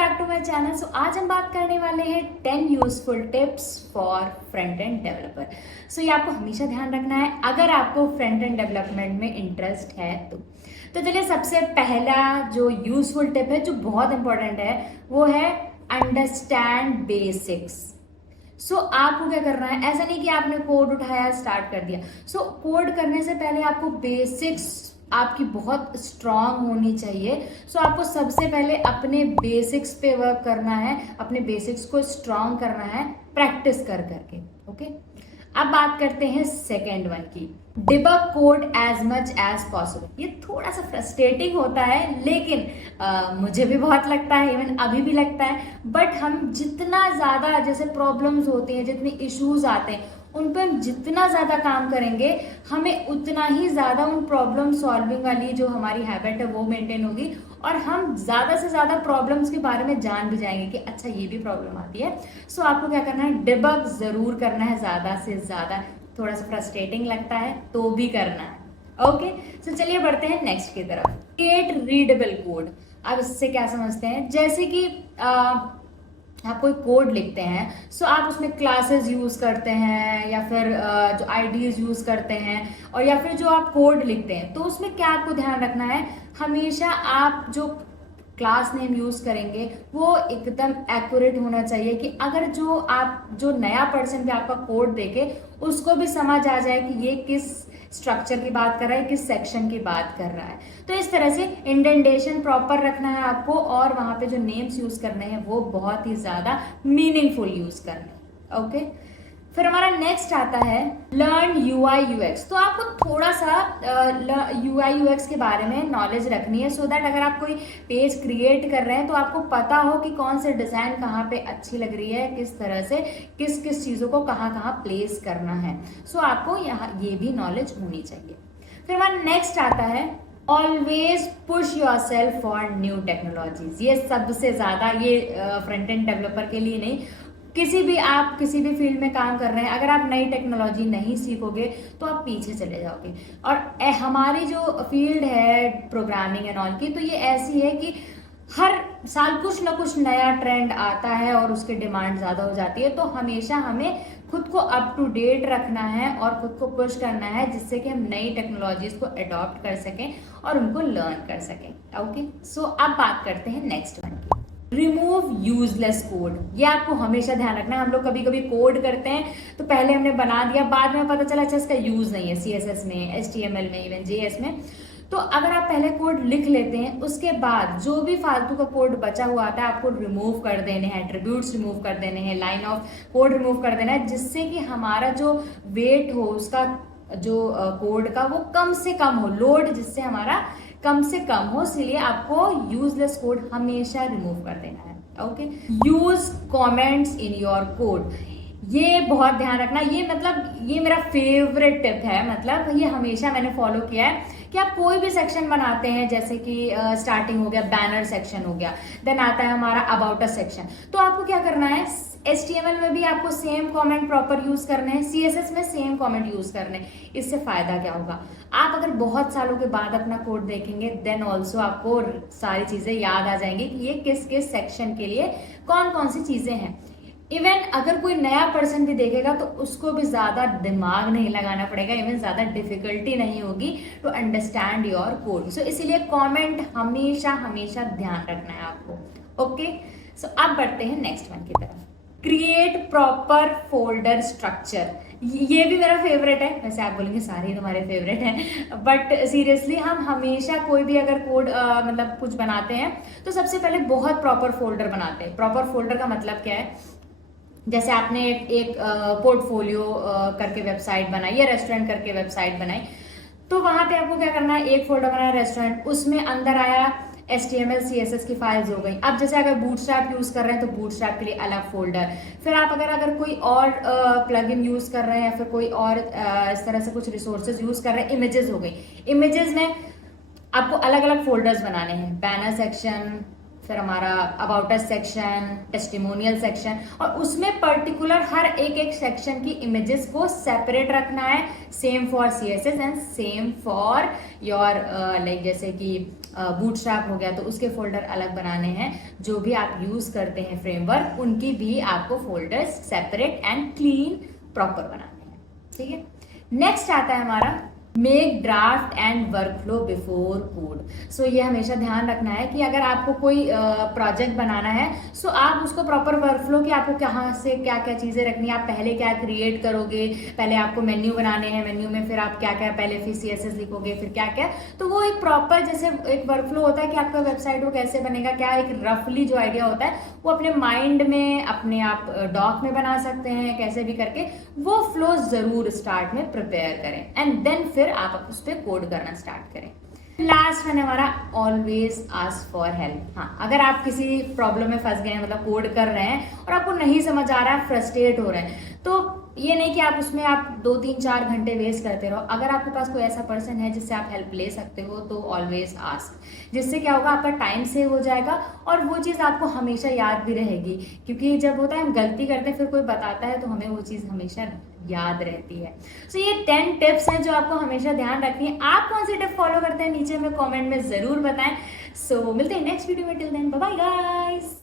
Back to my channel. So आज हम बात करने वाले हैं 10 useful tips for front end developer. So ये आपको हमेशा ध्यान रखना है अगर आपको फ्रंट एंड डेवलपमेंट में इंटरेस्ट है तो चलिए सबसे पहला जो यूजफुल टिप है जो बहुत इंपॉर्टेंट है वो है अंडरस्टैंड बेसिक्स। सो आपको क्या करना है, ऐसा नहीं कि आपने कोड उठाया स्टार्ट कर दिया। सो कोड करने से पहले आपको बेसिक्स आपकी बहुत स्ट्रांग होनी चाहिए। सो आपको सबसे पहले अपने बेसिक्स पे वर्क करना है, अपने बेसिक्स को स्ट्रांग करना है प्रैक्टिस कर करके। ओके, अब बात करते हैं सेकेंड वन की, debug code as much as possible. ये थोड़ा सा फ्रस्ट्रेटिंग होता है लेकिन मुझे भी बहुत लगता है, इवन अभी भी लगता है। बट हम जितना ज्यादा जैसे प्रॉब्लम्स होती हैं, जितने इश्यूज आते हैं उन पर हम जितना ज्यादा काम करेंगे हमें उतना ही ज्यादा उन प्रॉब्लम सॉल्विंग वाली जो हमारी हैबिट है वो मेंटेन होगी और हम ज्यादा से ज्यादा प्रॉब्लम्स के बारे में जान भी जाएंगे कि अच्छा ये भी प्रॉब्लम आती है। सो आपको क्या करना है, डिबग जरूर करना है ज्यादा से ज्यादा। थोड़ा सा फ्रस्ट्रेटिंग लगता है तो भी करना है। ओके, सो चलिए बढ़ते हैं नेक्स्ट की तरफ, क्रिएट रीडेबल कोड। अब इससे क्या समझते हैं, जैसे कि आप कोई कोड लिखते हैं सो आप उसमें क्लासेस यूज करते हैं या फिर जो आईडीज यूज करते हैं और या फिर जो आप कोड लिखते हैं तो उसमें क्या आपको ध्यान रखना है, हमेशा आप जो क्लास नेम यूज करेंगे वो एकदम एक्यूरेट होना चाहिए कि अगर जो नया पर्सन भी आपका कोड देखे उसको भी समझ आ जाए कि ये किस स्ट्रक्चर की बात कर रहा है, किस सेक्शन की बात कर रहा है। तो इस तरह से इंडेंटेशन प्रॉपर रखना है आपको और वहां पे जो नेम्स यूज करने हैं वो बहुत ही ज्यादा मीनिंगफुल यूज करने हैं। ओके, फिर हमारा नेक्स्ट आता है लर्न यूआई यूएक्स। तो आपको थोड़ा सा यूआई यूएक्स के बारे में नॉलेज रखनी है सो दैट अगर आप कोई पेज क्रिएट कर रहे हैं तो आपको पता हो कि कौन से डिजाइन कहाँ पे अच्छी लग रही है, किस तरह से किस किस चीजों को कहाँ कहाँ प्लेस करना है। सो आपको यहाँ ये भी नॉलेज होनी चाहिए। फिर हमारा नेक्स्ट आता है always push your self for new technologies. ये सबसे ज्यादा, ये फ्रंट एंड डेवलपर के लिए नहीं, आप किसी भी फील्ड में काम कर रहे हैं, अगर आप नई टेक्नोलॉजी नहीं सीखोगे तो आप पीछे चले जाओगे। और हमारी जो फील्ड है प्रोग्रामिंग एंड ऑल की, तो ये ऐसी है कि हर साल कुछ ना कुछ नया ट्रेंड आता है और उसकी डिमांड ज्यादा हो जाती है। तो हमेशा हमें खुद को अप टू डेट रखना है और खुद को पुश करना है जिससे कि हम नई टेक्नोलॉजीज को अडॉप्ट कर सकें और उनको लर्न कर सकें। ओके, सो अब बात करते हैं नेक्स्ट वन की, रिमूव यूजलेस कोड। ये आपको हमेशा ध्यान रखना है। हम लोग कभी कभी कोड करते हैं तो पहले हमने बना दिया, बाद में पता चला अच्छा इसका यूज नहीं है सीएसएस में, एचटीएमएल में, इवन जेएस में। तो अगर आप पहले कोड लिख लेते हैं उसके बाद जो भी फालतू का कोड बचा हुआ आता है आपको रिमूव कर देने हैं, एट्रीब्यूट्स रिमूव कर देने हैं, लाइन ऑफ कोड रिमूव कर देना है जिससे कि हमारा जो वेट हो उसका जो कोड का वो कम से कम हो, लोड जिससे हमारा कम से कम हो। इसलिए आपको यूजलेस कोड हमेशा रिमूव कर देना है। Okay, use comments in your code. ये बहुत ध्यान रखना, ये मेरा फेवरेट टिप है। मतलब ये हमेशा मैंने फॉलो किया है कि आप कोई भी सेक्शन बनाते हैं, जैसे कि स्टार्टिंग हो गया, बैनर सेक्शन हो गया, देन आता है हमारा अबाउट अ सेक्शन। तो आपको क्या करना है, HTML में भी आपको सेम कमेंट प्रॉपर यूज करने हैं, CSS में सेम कमेंट यूज करने हैं। इससे फायदा क्या होगा, आप अगर बहुत सालों के बाद अपना कोड देखेंगे देन ऑल्सो आपको सारी चीजें याद आ जाएंगी कि ये किस किस सेक्शन के लिए कौन कौन सी चीजें हैं। इवन अगर कोई नया पर्सन भी देखेगा तो उसको भी ज्यादा दिमाग नहीं लगाना पड़ेगा, इवन ज्यादा डिफिकल्टी नहीं होगी टू अंडरस्टैंड योर कोड। सो इसीलिए कमेंट हमेशा हमेशा ध्यान रखना है आपको। ओके, सो अब बढ़ते हैं नेक्स्ट वन की तरफ, क्रिएट प्रॉपर फोल्डर स्ट्रक्चर। ये भी मेरा फेवरेट है, वैसे आप बोलेंगे सारे ही तुम्हारे फेवरेट हैं, बट सीरियसली हम हमेशा कोई भी अगर कोड मतलब कुछ बनाते हैं तो सबसे पहले बहुत प्रॉपर फोल्डर बनाते हैं। प्रॉपर फोल्डर का मतलब क्या है, जैसे आपने एक पोर्टफोलियो करके वेबसाइट बनाई या रेस्टोरेंट करके वेबसाइट बनाई, तो वहां पे आपको क्या करना है, एक फोल्डर बनाया रेस्टोरेंट, उसमें अंदर आया HTML CSS की फाइल्स हो गई। अब जैसे अगर बूटस्ट्रैप यूज कर रहे हैं तो बूटस्ट्रैप के लिए अलग फोल्डर, फिर आप अगर कोई और प्लगइन यूज कर रहे हैं या फिर कोई और इस तरह से कुछ रिसोर्सेज यूज कर रहे हैं, इमेजेस हो गई, इमेजेस में आपको अलग अलग फोल्डर्स बनाने हैं, बैनर सेक्शन, फिर हमारा about us section, testimonial section, और उसमें पर्टिकुलर हर एक सेक्शन की इमेजेस को सेपरेट रखना है। Same for CSS and same for your like जैसे कि बूटस्ट्रैप हो गया तो उसके फोल्डर अलग बनाने हैं, जो भी आप यूज करते हैं फ्रेमवर्क उनकी भी आपको folders separate and clean proper बनाने हैं, ठीक है। नेक्स्ट आता है हमारा make draft and workflow before code. So ये हमेशा ध्यान रखना है कि अगर आपको कोई प्रोजेक्ट बनाना है, सो आप उसको प्रॉपर वर्कफ्लो कि आपको कहाँ से क्या क्या चीजें रखनी है, आप पहले क्या क्रिएट करोगे, पहले आपको मेन्यू बनाने हैं, मेन्यू में फिर आप क्या क्या पहले फिर CSS लिखोगे, फिर क्या क्या, तो वो एक प्रॉपर जैसे एक वर्कफ्लो होता है कि आपका वेबसाइट वो कैसे बनेगा, क्या एक रफली जो आइडिया होता है वो अपने माइंड में अपने आप डॉक में बना सकते हैं, कैसे भी करके वो फ्लो जरूर स्टार्ट में प्रिपेयर करें एंड देन फिर आप उस पर कोड करना स्टार्ट करें। लास्ट है हमारा ऑलवेज आस्क फॉर हेल्प। हाँ, अगर आप किसी प्रॉब्लम में फंस गए हैं, मतलब कोड कर रहे हैं और आपको नहीं समझ आ रहा है, फ्रस्ट्रेट हो रहे हैं, तो ये नहीं कि आप उसमें आप 2-3-4 घंटे वेस्ट करते रहो। अगर आपके पास कोई ऐसा पर्सन है जिससे आप हेल्प ले सकते हो तो ऑलवेज आस्क, जिससे क्या होगा आपका टाइम सेव हो जाएगा और वो चीज़ आपको हमेशा याद भी रहेगी, क्योंकि जब होता है हम गलती करते हैं फिर कोई बताता है तो हमें वो चीज़ हमेशा याद रहती है। सो ये 10 टिप्स हैं जो आपको हमेशा ध्यान रखनी है। आप कौन सी टिप फॉलो करते हैं नीचे में कमेंट में जरूर बताएं। सो मिलते हैं नेक्स्ट वीडियो में, till then bye bye guys.